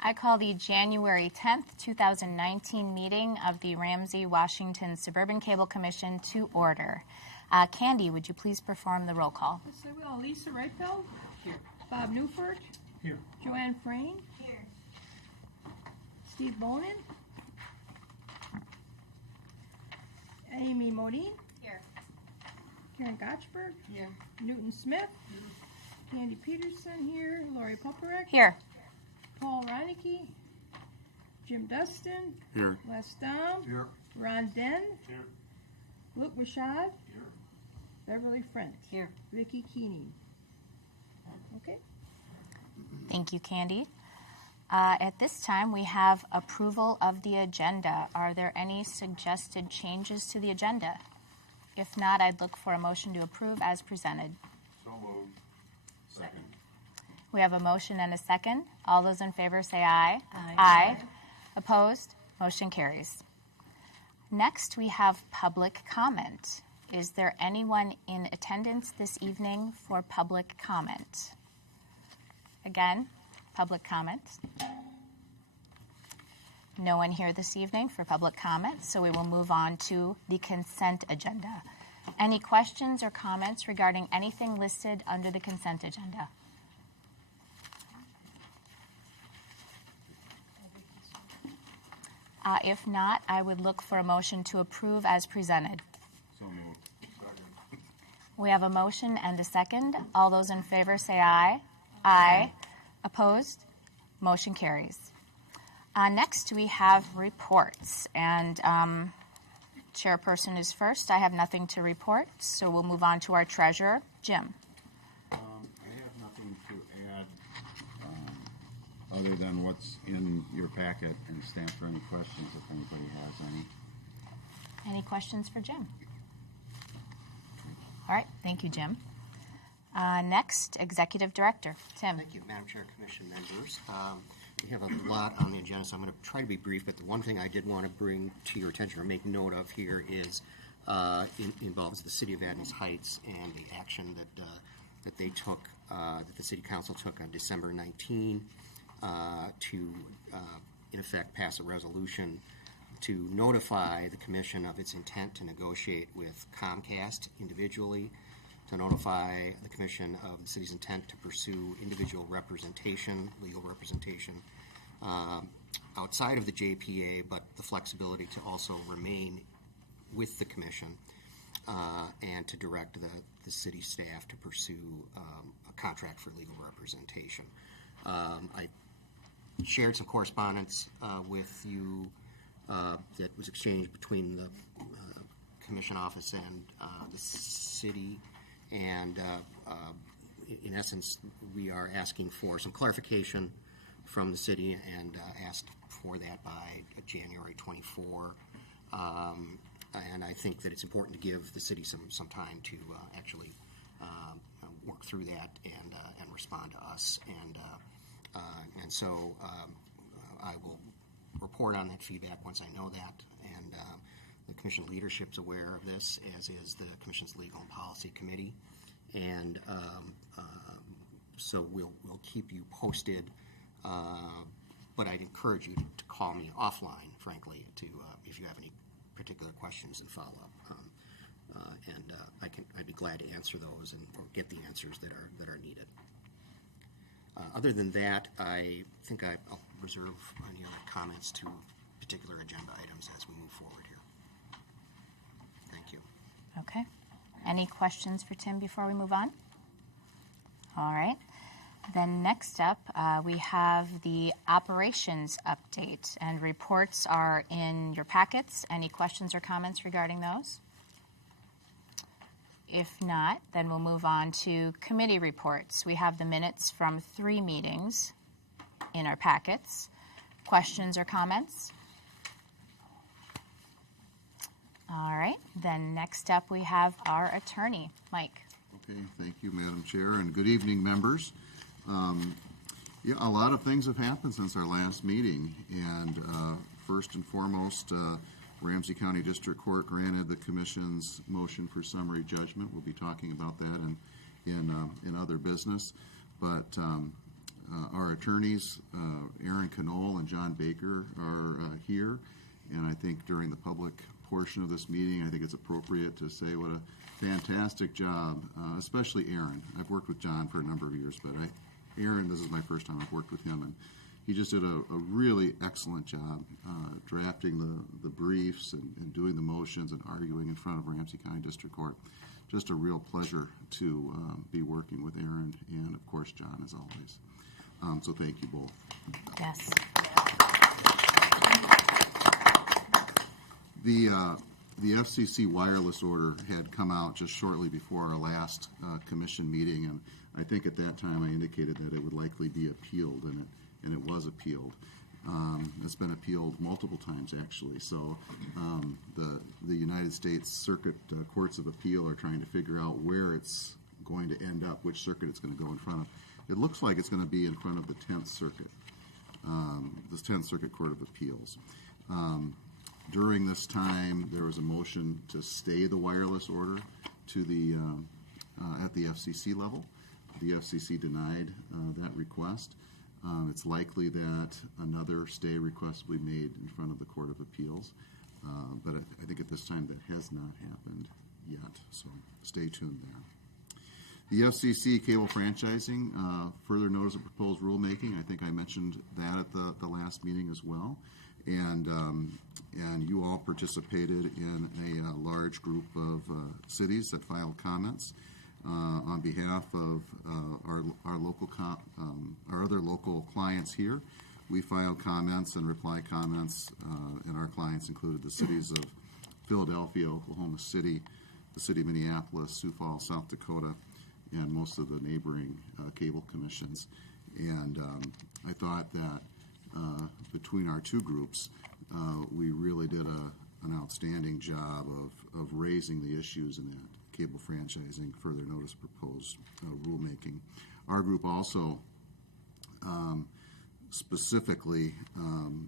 I call the January 10th, 2019 meeting of the Ramsey, Washington Suburban Cable Commission to order. Candy, would you please perform the roll call? Yes, I will. Lisa Reitfeld? Here. Bob Newford? Here. Joanne Frayne? Here. Steve Bonin? Amy Modine? Here. Karen Gotchberg? Here. Newton Smith? Here. Candy Peterson here. Lori Poparek? Here. Paul Reinecke? Jim Dustin? Here. Les Dom? Here. Ron Den? Here. Luke Machad? Here. Beverly Frent? Here. Vicki Keeney? Okay. Thank you, Candy. At this time, we have approval of the agenda. Are there any suggested changes to the agenda? If not, I'd look for a motion to approve as presented. So moved. Second. We have a motion and a second. All those in favor say aye. Aye. Aye. Opposed? Motion carries. Next, we have public comment. Is there anyone in attendance this evening for public comment? Again, public comment. No one here this evening for public comment, so we will move on to the consent agenda. Any questions or comments regarding anything listed under the consent agenda? If not, I would look for a motion to approve as presented. So moved. Second. We have a motion and a second. All those in favor say aye. Aye. Opposed? Motion carries. Next, we have reports, and chairperson is first. I have nothing to report, so we'll move on to our treasurer, Jim. I have nothing to add other than what's in your packet and stand for any questions if anybody has any. Any questions for Jim? All right, thank you, Jim. Next, Executive Director, Tim. Thank you, Madam Chair, Commission members. We have a lot on the agenda, so I'm going to try to be brief, but the one thing I did want to bring to your attention or make note of here is involves the City of Adams Heights and the action that they took, that the City Council took on December 19 to, in effect, pass a resolution to notify the Commission of its intent to negotiate with Comcast individually, to notify the Commission of the City's intent to pursue individual representation, legal representation, outside of the JPA, but the flexibility to also remain with the Commission, and to direct the City staff to pursue a contract for legal representation. I shared some correspondence with you that was exchanged between the Commission office and the City. And in essence, we are asking for some clarification from the city and asked for that by January 24. And I think that it's important to give the city some time to actually work through that and respond to us. And so I will report on that feedback once I know that. And the Commission leadership is aware of this, as is the Commission's Legal and Policy Committee, and so we'll keep you posted. But I'd encourage you to call me offline, frankly, to if you have any particular questions and follow up. And I'd be glad to answer those or get the answers that are needed. Other than that, I think I'll reserve any other comments to particular agenda items as we move forward here. Thank you. Okay. Any questions for Tim before we move on? All right. Then next up, we have the operations update, and reports are in your packets. Any questions or comments regarding those? If not, then we'll move on to committee reports. We have the minutes from 3 meetings in our packets. Questions or comments? All right, then next up we have our attorney, Mike. Okay, thank you, Madam Chair, and good evening, members. Yeah, a lot of things have happened since our last meeting, and first and foremost, Ramsey County District Court granted the Commission's motion for summary judgment. We'll be talking about that in other business, but our attorneys, Aaron Knoll and John Baker, are here. And I think during the public portion of this meeting, I think it's appropriate to say what a fantastic job, especially Aaron. I've worked with John for a number of years, but Aaron, this is my first time I've worked with him, and he just did a really excellent job drafting the briefs and doing the motions and arguing in front of Ramsey County District Court. Just a real pleasure to be working with Aaron and, of course, John, as always. So thank you both. Yes. The FCC wireless order had come out just shortly before our last commission meeting, and I think at that time I indicated that it would likely be appealed, and it was appealed. It's been appealed multiple times, actually. So the United States Circuit Courts of Appeal are trying to figure out where it's going to end up, which circuit it's going to go in front of. It looks like it's going to be in front of the 10th Circuit, the 10th Circuit Court of Appeals. During this time, there was a motion to stay the wireless order to the at the FCC level. The FCC denied that request. It's likely that another stay request will be made in front of the Court of Appeals, but I think at this time that has not happened yet, so stay tuned there. The FCC cable franchising, further notice of proposed rulemaking. I think I mentioned that at the last meeting as well. And you all participated in a large group of cities that filed comments on behalf of our other local clients here. We filed comments and reply comments, and our clients included the cities of Philadelphia, Oklahoma City, the city of Minneapolis, Sioux Falls, South Dakota, and most of the neighboring cable commissions. And I thought that between our two groups, we really did an outstanding job of raising the issues in that cable franchising, further notice proposed rulemaking. Our group also specifically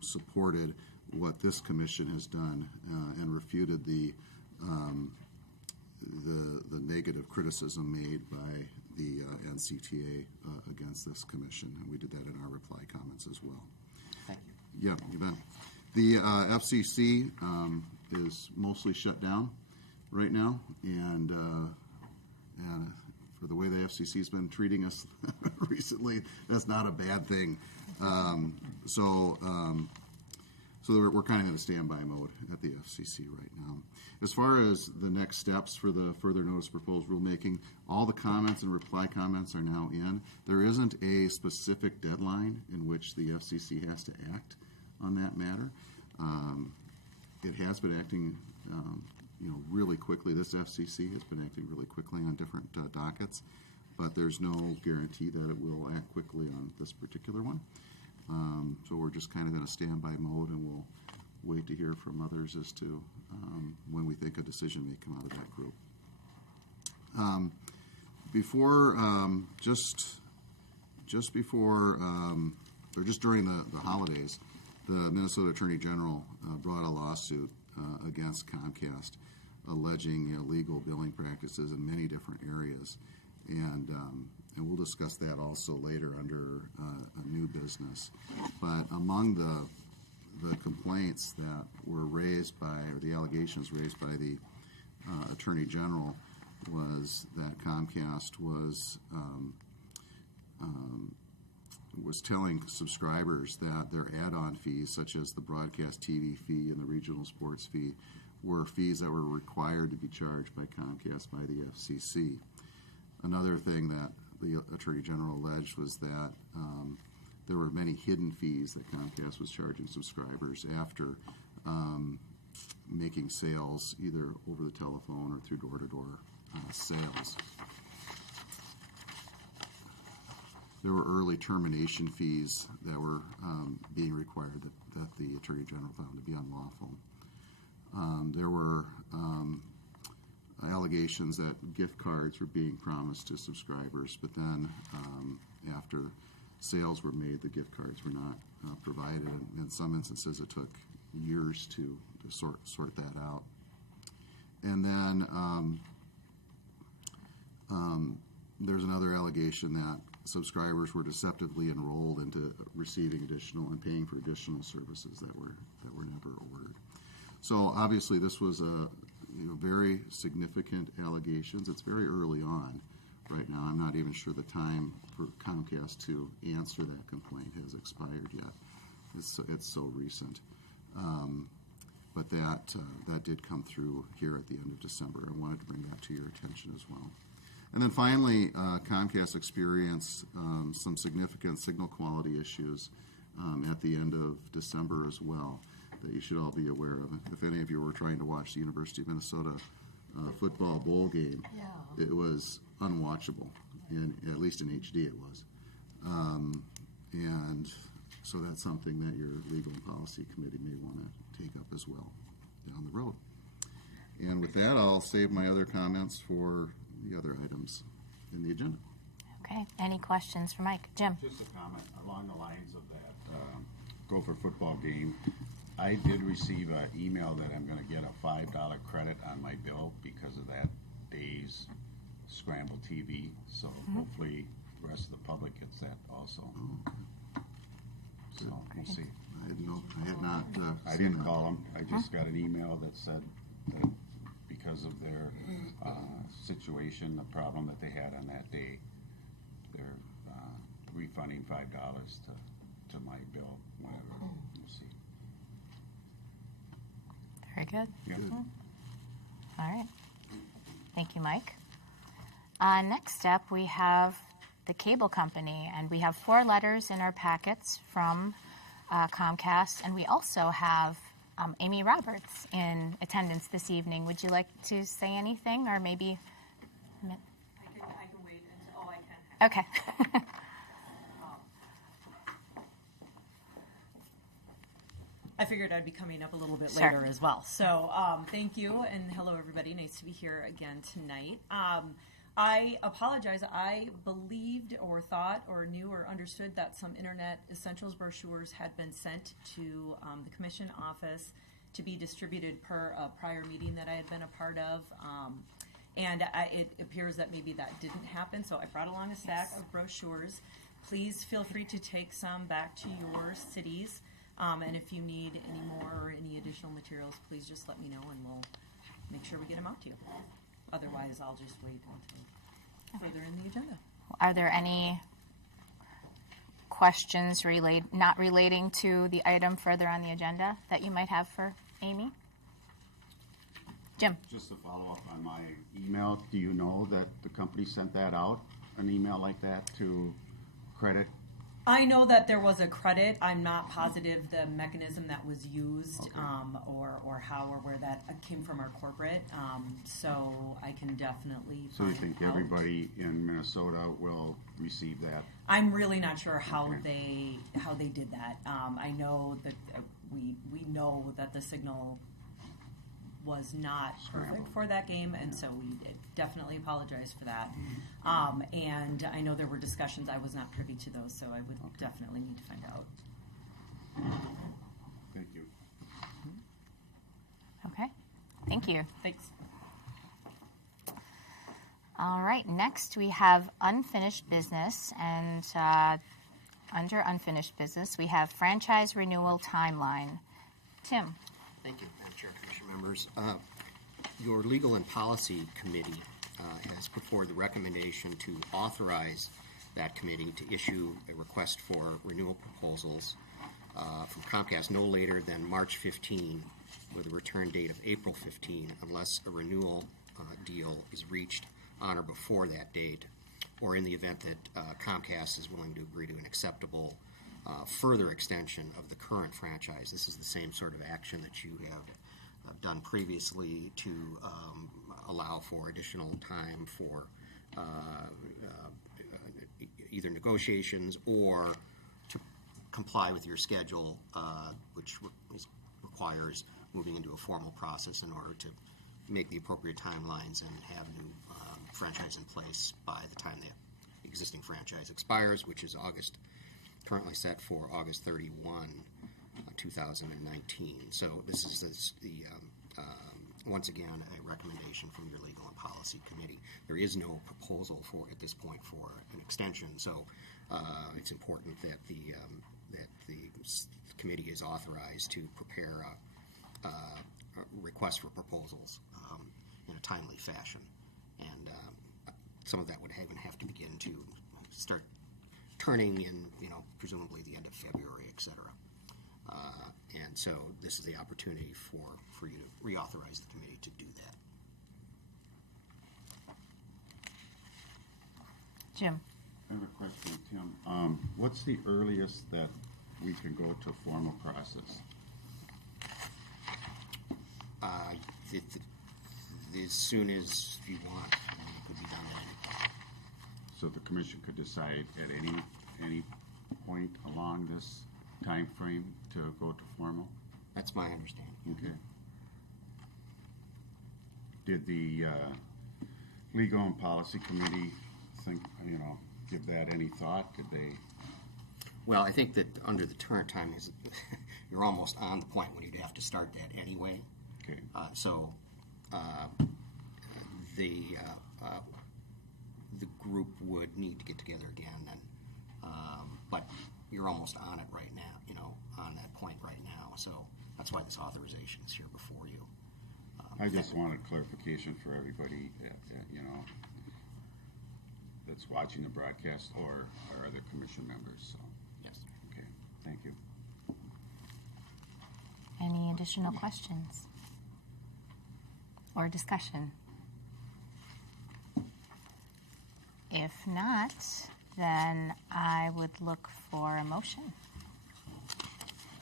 supported what this commission has done and refuted the negative criticism made by the NCTA against this commission, and we did that in our reply comments as well. Thank you. Yeah, you bet. The FCC is mostly shut down right now, and for the way the FCC has been treating us recently, that's not a bad thing. So we're kind of in a standby mode at the FCC right now. As far as the next steps for the further notice of proposed rulemaking, all the comments and reply comments are now in. There isn't a specific deadline in which the FCC has to act on that matter. It has been acting, really quickly. This FCC has been acting really quickly on different dockets, but there's no guarantee that it will act quickly on this particular one. So we're just kind of in a standby mode, and we'll wait to hear from others as to when we think a decision may come out of that group. Just during the holidays, the Minnesota Attorney General brought a lawsuit against Comcast, alleging illegal billing practices in many different areas, and we'll discuss that also later under a new business. But among the complaints that were raised by, or the allegations raised by the Attorney General, was that Comcast was telling subscribers that their add-on fees, such as the broadcast TV fee and the regional sports fee, were fees that were required to be charged by Comcast by the FCC. Another thing that the Attorney General alleged was that there were many hidden fees that Comcast was charging subscribers after making sales either over the telephone or through door-to-door sales. There were early termination fees that were being required that the Attorney General found to be unlawful. There were allegations that gift cards were being promised to subscribers, but then after sales were made, the gift cards were not provided. In some instances, it took years to sort that out. And then there's another allegation that subscribers were deceptively enrolled into receiving additional and paying for additional services that were never ordered. So obviously this was very significant allegations. It's very early on right now. I'm not even sure the time for Comcast to answer that complaint has expired yet. It's so recent. But that did come through here at the end of December. I wanted to bring that to your attention as well. And then finally, Comcast experienced some significant signal quality issues at the end of December as well that you should all be aware of. If any of you were trying to watch the University of Minnesota football bowl game, it was unwatchable, at least in HD it was. And so that's something that your Legal and Policy Committee may want to take up as well down the road. And with that, I'll save my other comments for the other items in the agenda. Okay, any questions for Mike? Jim? Just a comment along the lines of that Gopher football game. I did receive an email that I'm going to get a $5 credit on my bill because of that day's scramble TV. So hopefully the rest of the public gets that also. So we'll see. I had not. I didn't call them. I just got an email that said that because of their situation, the problem that they had on that day, they're refunding $5 to my bill, whatever. We'll see. Very good. Yeah. All right. Thank you, Mike. Next up, we have the cable company, and we have 4 letters in our packets from Comcast, and we also have Amy Roberts in attendance this evening. Would you like to say anything, or maybe? I can wait until, I can. Okay. I figured I'd be coming up a little bit Sure. later as well. So thank you, and hello everybody. Nice to be here again tonight. I apologize. I believed or thought or knew or understood that some Internet Essentials brochures had been sent to the Commission office to be distributed per a prior meeting that I had been a part of. And it appears that maybe that didn't happen, so I brought along a stack of brochures. Please feel free to take some back to your cities. And if you need any more or any additional materials, please just let me know and we'll make sure we get them out to you. Otherwise, I'll just wait until further in the agenda. Are there any questions not relating to the item further on the agenda that you might have for Amy? Jim? Just to follow up on my email, do you know that the company sent that out, an email like that to credit? I know that there was a credit. I'm not positive the mechanism that was used, Okay. or how or where that came from our corporate. So I can definitely. So you find think out. everybody in Minnesota will receive that? I'm really not sure how Okay. they did that. I know that we know that the signal was not perfect for that game, and so we definitely apologize for that. And I know there were discussions. I was not privy to those, so I would definitely need to find out. Thank you. Okay. Thank you. Thanks. All right. Next, we have unfinished business, and under unfinished business, we have franchise renewal timeline. Tim? Thank you, Madam Chair, Commission members. Your Legal and Policy Committee has put forward the recommendation to authorize that committee to issue a request for renewal proposals from Comcast no later than March 15 with a return date of April 15 unless a renewal deal is reached on or before that date, or in the event that Comcast is willing to agree to an acceptable further extension of the current franchise. This is the same sort of action that you have done previously to allow for additional time for either negotiations or to comply with your schedule, which requires moving into a formal process in order to make the appropriate timelines and have new franchise in place by the time the existing franchise expires, which is currently set for August 31, 2019. So this is the once again, a recommendation from your Legal and Policy Committee. There is no proposal at this point for an extension, so it's important that the committee is authorized to prepare a request for proposals in a timely fashion, and some of that would even have to begin to start turning in, presumably the end of February, et cetera. And so this is the opportunity for you to reauthorize the committee to do that. Jim? I have a question, Tim. What's the earliest that we can go to formal process? As soon as you want, it could be done at any point. So the commission could decide at any point along this time frame to go to formal? That's my understanding. Okay. Did the Legal and Policy Committee think, give that any thought? Did they? Well, I think that under the current time, you're almost on the point when you'd have to start that anyway. Okay. The group would need to get together again, and but you're almost on it right now. On that point right now. So that's why this authorization is here before you. I just wanted clarification for everybody that that's watching the broadcast or our other commission members. So. Yes. Okay. Thank you. Any additional questions or discussion? If not, then I would look for a motion.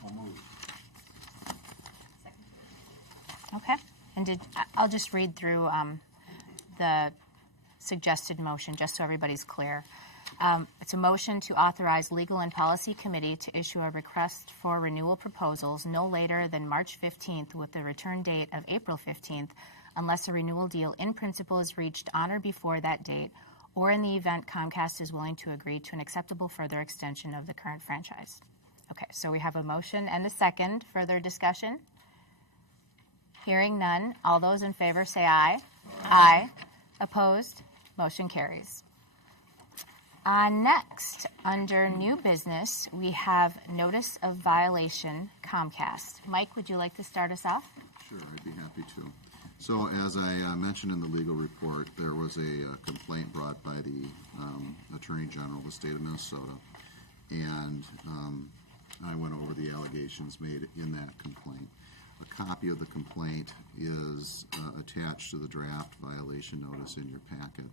I'll move. Okay. And I'll just read through the suggested motion just so everybody's clear. It's a motion to authorize Legal and Policy Committee to issue a request for renewal proposals no later than March 15th with the return date of April 15th unless a renewal deal in principle is reached on or before that date or in the event Comcast is willing to agree to an acceptable further extension of the current franchise. Okay, so we have a motion and a second. Further discussion? Hearing none. All those in favor say aye. Aye. Opposed? Motion carries. Next, under new business, we have notice of violation Comcast. Mike, would you like to start us off? Sure, I'd be happy to. So as I mentioned in the legal report, there was a complaint brought by the Attorney General of the state of Minnesota, and I went over the allegations made in that complaint. A copy of the complaint is attached to the draft violation notice in your packet.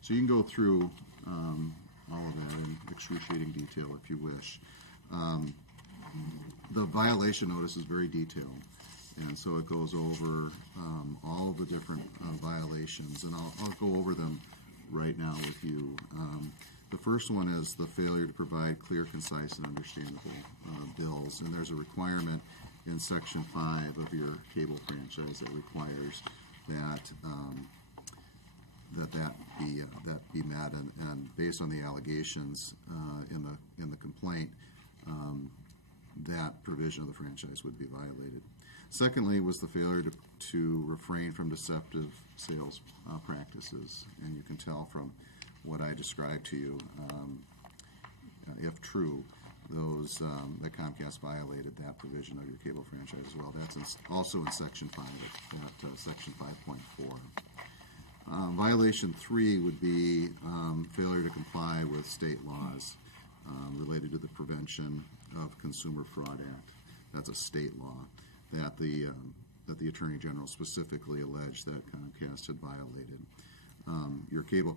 So you can go through all of that in excruciating detail if you wish. The violation notice is very detailed, and so it goes over all of the different violations, and I'll go over them right now with you. The first one is the failure to provide clear, concise, and understandable bills, and there's a requirement in Section 5 of your cable franchise that requires that that be met, and based on the allegations in the complaint, that provision of the franchise would be violated. Secondly was the failure to refrain from deceptive sales practices, and you can tell from what I described to you, if true, those that Comcast violated that provision of your cable franchise as well. That's also in Section 5, Section 5.4. Violation 3 would be failure to comply with state laws related to the Prevention of Consumer Fraud Act. That's a state law that the Attorney General specifically alleged that Comcast had violated. Your cable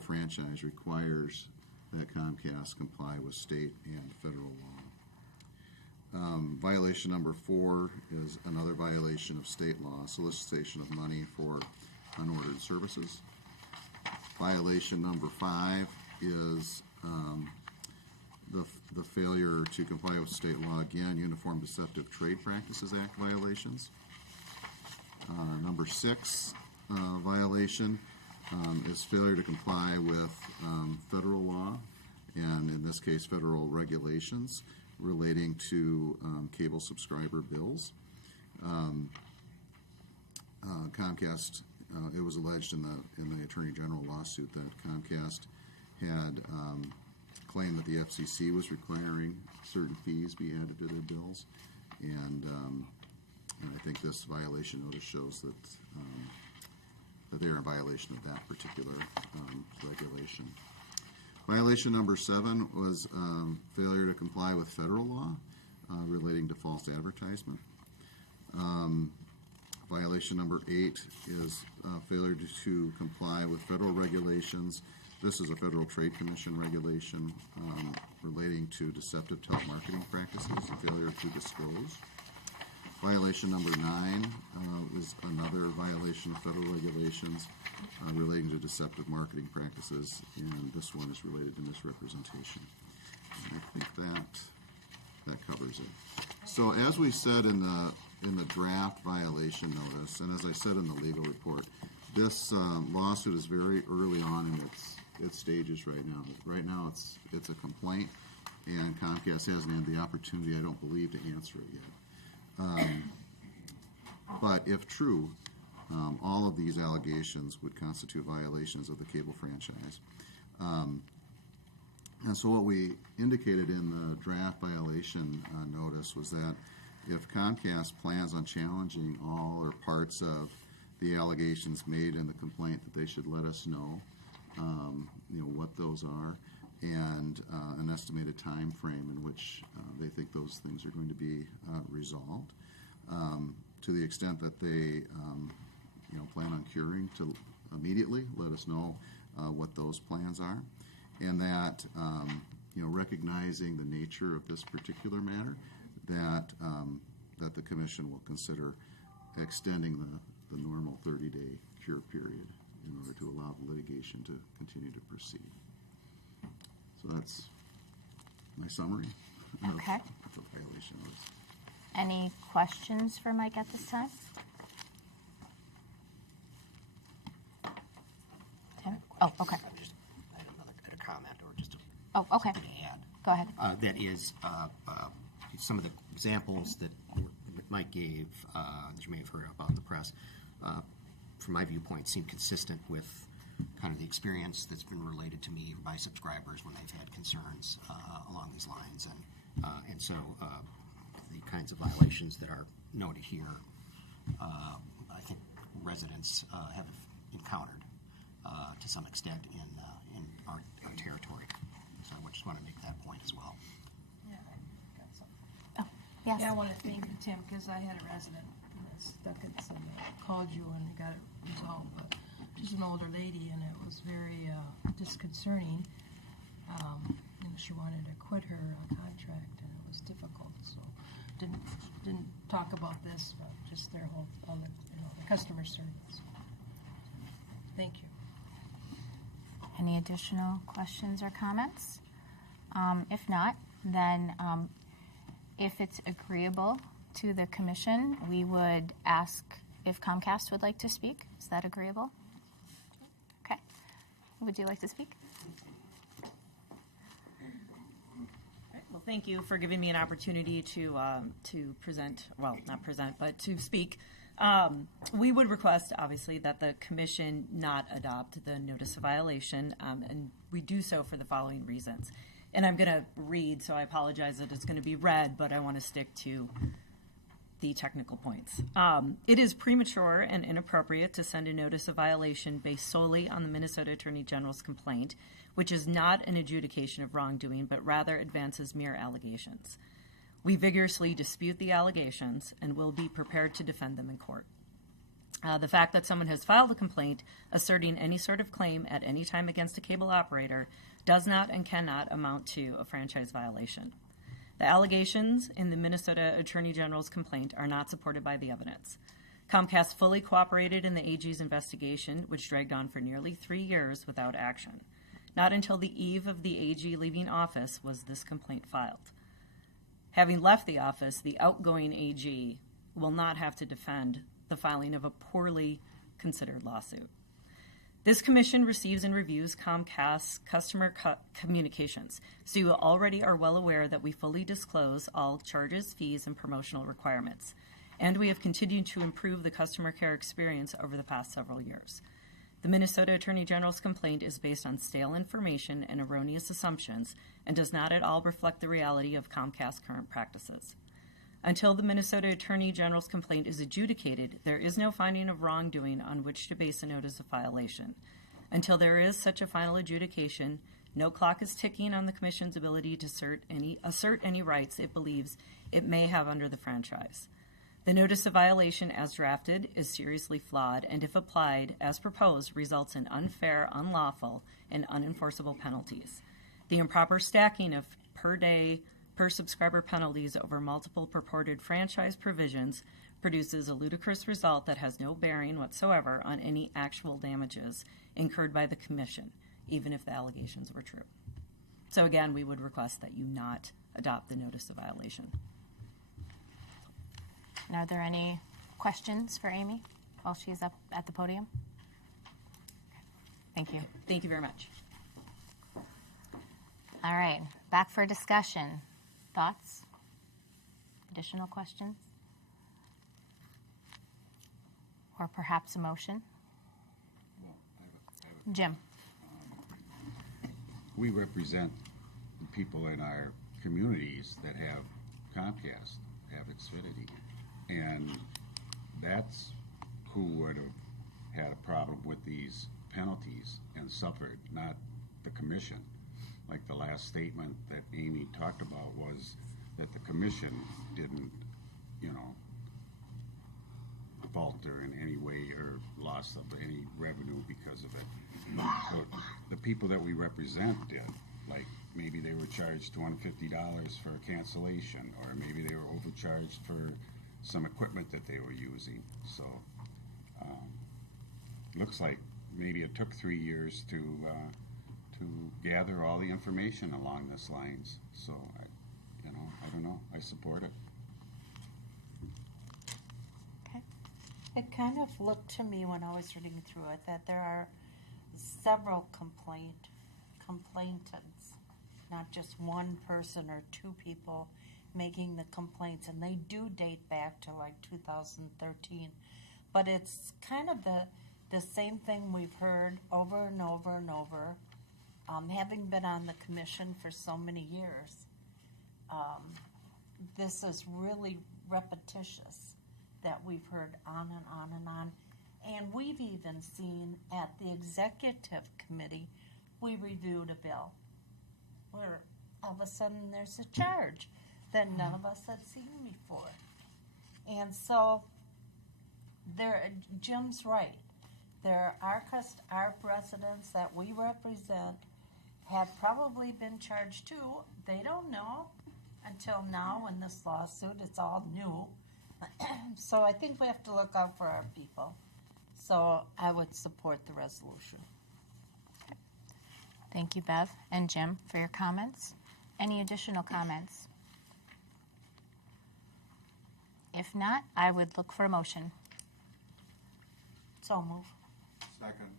franchise requires that Comcast comply with state and federal law. Violation number 4 is another violation of state law, solicitation of money for unordered services. Violation number 5 is the failure to comply with state law, again, Uniform Deceptive Trade Practices Act violations. Number 6 violation is failure to comply with federal law, and in this case, federal regulations relating to cable subscriber bills. Comcast, it was alleged in the Attorney General lawsuit that Comcast had claimed that the FCC was requiring certain fees be added to their bills, and I think this violation notice shows that that they are in violation of that particular regulation. Violation number 7 was failure to comply with federal law relating to false advertisement. Violation number 8 is failure to comply with federal regulations. This is a Federal Trade Commission regulation relating to deceptive telemarketing practices and failure to disclose. Violation number 9 is another violation of federal regulations relating to deceptive marketing practices, and this one is related to misrepresentation. And I think that covers it. So as we said in the draft violation notice, and as I said in the legal report, this lawsuit is very early on in its stages right now. Right now it's a complaint, and Comcast hasn't had the opportunity, I don't believe, to answer it yet. But if true, all of these allegations would constitute violations of the cable franchise. And so what we indicated in the draft violation notice was that if Comcast plans on challenging all or parts of the allegations made in the complaint, that they should let us know, what those are, and an estimated time frame in which they think those things are going to be resolved. To the extent that they, plan on curing, to immediately let us know what those plans are, and that, recognizing the nature of this particular matter, that the commission will consider extending the normal 30-day cure period in order to allow the litigation to continue to proceed. So that's my summary of the violation notice. Any questions for Mike at this time? Tim? Oh, okay. I had a comment or just Oh, okay. something to add. Go ahead. That is some of the examples that Mike gave, that you may have heard about in the press, from my viewpoint, seem consistent with kind of the experience that's been related to me by subscribers when they've had concerns along these lines, and so the kinds of violations that are noted here, I think residents have encountered to some extent in our territory. So I just want to make that point as well. Yeah, I got something. Oh, yes. Yeah, I want to thank you, Tim, because I had a resident that stuck at some, called you and got it resolved, but she's an older lady, and it was very disconcerting. She wanted to quit her contract, and it was difficult, so didn't talk about this, but just their whole on the customer service. Thank you. Any additional questions or comments? If not, then if it's agreeable to the commission, we would ask if Comcast would like to speak. Is that agreeable? Okay. Would you like to speak? Well, thank you for giving me an opportunity to present, well, not present, but to speak. We would request, obviously, that the commission not adopt the notice of violation, and we do so for the following reasons. And I'm going to read, so I apologize that it's going to be read, but I want to stick to the technical points. It is premature and inappropriate to send a notice of violation based solely on the Minnesota Attorney General's complaint, which is not an adjudication of wrongdoing, but rather advances mere allegations. We vigorously dispute the allegations and will be prepared to defend them in court. The fact that someone has filed a complaint asserting any sort of claim at any time against a cable operator does not and cannot amount to a franchise violation. The allegations in the Minnesota Attorney General's complaint are not supported by the evidence. Comcast fully cooperated in the AG's investigation, which dragged on for nearly 3 years without action. Not until the eve of the AG leaving office was this complaint filed. Having left the office, the outgoing AG will not have to defend the filing of a poorly considered lawsuit. This commission receives and reviews Comcast's customer communications, so you already are well aware that we fully disclose all charges, fees, and promotional requirements. and we have continued to improve the customer care experience over the past several years. The Minnesota Attorney General's complaint is based on stale information and erroneous assumptions and does not at all reflect the reality of Comcast's current practices. Until the Minnesota Attorney General's complaint is adjudicated, there is no finding of wrongdoing on which to base a notice of violation. Until there is such a final adjudication, no clock is ticking on the Commission's ability to assert any rights it believes it may have under the franchise. The notice of violation as drafted is seriously flawed and, if applied as proposed, results in unfair, unlawful, and unenforceable penalties. The improper stacking of per-day, per-subscriber penalties over multiple purported franchise provisions produces a ludicrous result that has no bearing whatsoever on any actual damages incurred by the Commission, even if the allegations were true. So again, we would request that you not adopt the notice of violation. And are there any questions for Amy while she's up at the podium? Thank you. Thank you very much. All right, back for discussion. Thoughts? Additional questions? Or perhaps a motion? Jim? We represent the people in our communities that have Comcast, have Xfinity. And that's who would have had a problem with these penalties and suffered, not the Commission. Like the last statement that Amy talked about was that the Commission didn't, falter in any way or loss of any revenue because of it. But the people that we represent did. Like maybe they were charged $250 for a cancellation, or maybe they were overcharged for some equipment that they were using. So looks like maybe it took 3 years to gather all the information along this lines. So I don't know. I support it. Okay. It kind of looked to me when I was reading through it that there are several complainants, not just one person or two people making the complaints, and they do date back to like 2013. But it's kind of the same thing we've heard over and over and over. Having been on the Commission for so many years, this is really repetitious that we've heard on and on and on. And we've even seen at the Executive Committee, we reviewed a bill where all of a sudden there's a charge that none of us had seen before. And so Jim's right. There are our residents that we represent have probably been charged too. They don't know until now in this lawsuit. It's all new. So I think we have to look out for our people. So I would support the resolution. Thank you, Bev and Jim, for your comments. Any additional comments? If not, I would look for a motion. So move. Second.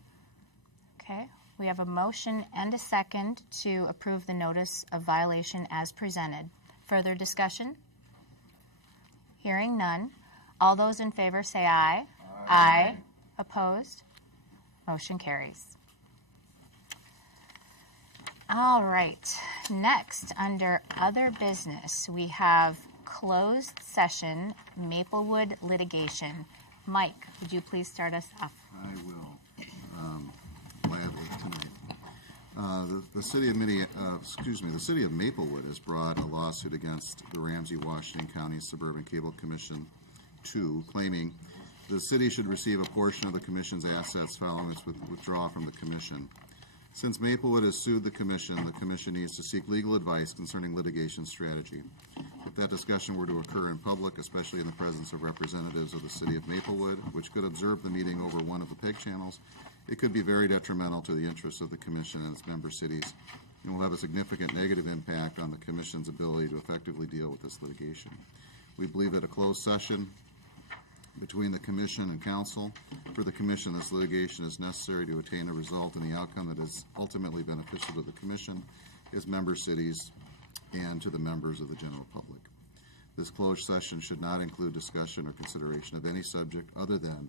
Okay, we have a motion and a second to approve the notice of violation as presented. Further discussion? Hearing none. All those in favor say aye. Aye. Opposed? Motion carries. All right, next, under other business, we have closed session Maplewood litigation. Mike, would you please start us off? I will. Gladly tonight. The city of Maplewood has brought a lawsuit against the Ramsey, Washington County Suburban Cable Commission 2, claiming the city should receive a portion of the commission's assets following its withdrawal from the commission. Since Maplewood has sued the commission needs to seek legal advice concerning litigation strategy. If that discussion were to occur in public, especially in the presence of representatives of the city of Maplewood, which could observe the meeting over one of the PEG channels, it could be very detrimental to the interests of the commission and its member cities, and will have a significant negative impact on the commission's ability to effectively deal with this litigation. We believe that a closed session between the commission and council for the commission, this litigation is necessary to attain a result in the outcome that is ultimately beneficial to the commission, its member cities, and to the members of the general public. This closed session should not include discussion or consideration of any subject other than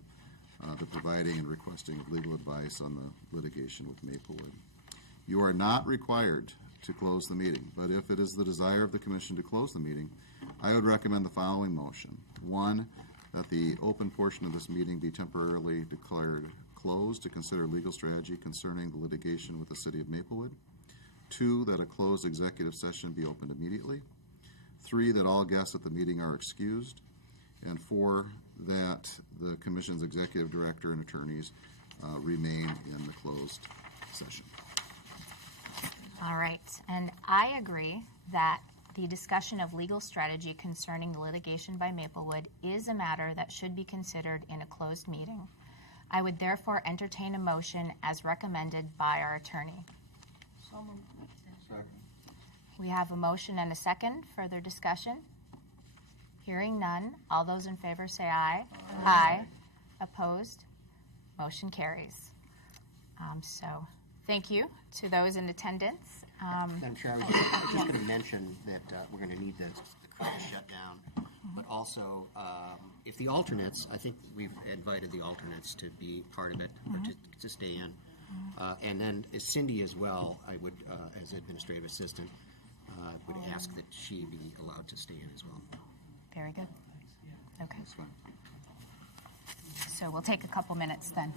the providing and requesting of legal advice on the litigation with Maplewood. You are not required to close the meeting, but if it is the desire of the commission to close the meeting, I would recommend the following motion. 1, that the open portion of this meeting be temporarily declared closed to consider legal strategy concerning the litigation with the city of Maplewood. 2, that a closed executive session be opened immediately. 3, that all guests at the meeting are excused. And 4, that the commission's executive director and attorneys remain in the closed session. All right, and I agree that the discussion of legal strategy concerning the litigation by Maplewood is a matter that should be considered in a closed meeting. I would therefore entertain a motion as recommended by our attorney. So moved. We have a motion and a second. Further discussion? Hearing none. All those in favor say aye. Aye. Opposed? Motion carries. So thank you to those in attendance. Madam Chair, I was just going to mention that we're going to need the crowd shut down, but also if the alternates, I think we've invited the alternates to be part of it, or to stay in. And then Cindy as well, I would, as administrative assistant, would ask that she be allowed to stay in as well. Very good. Okay. That's fine. So we'll take a couple minutes then.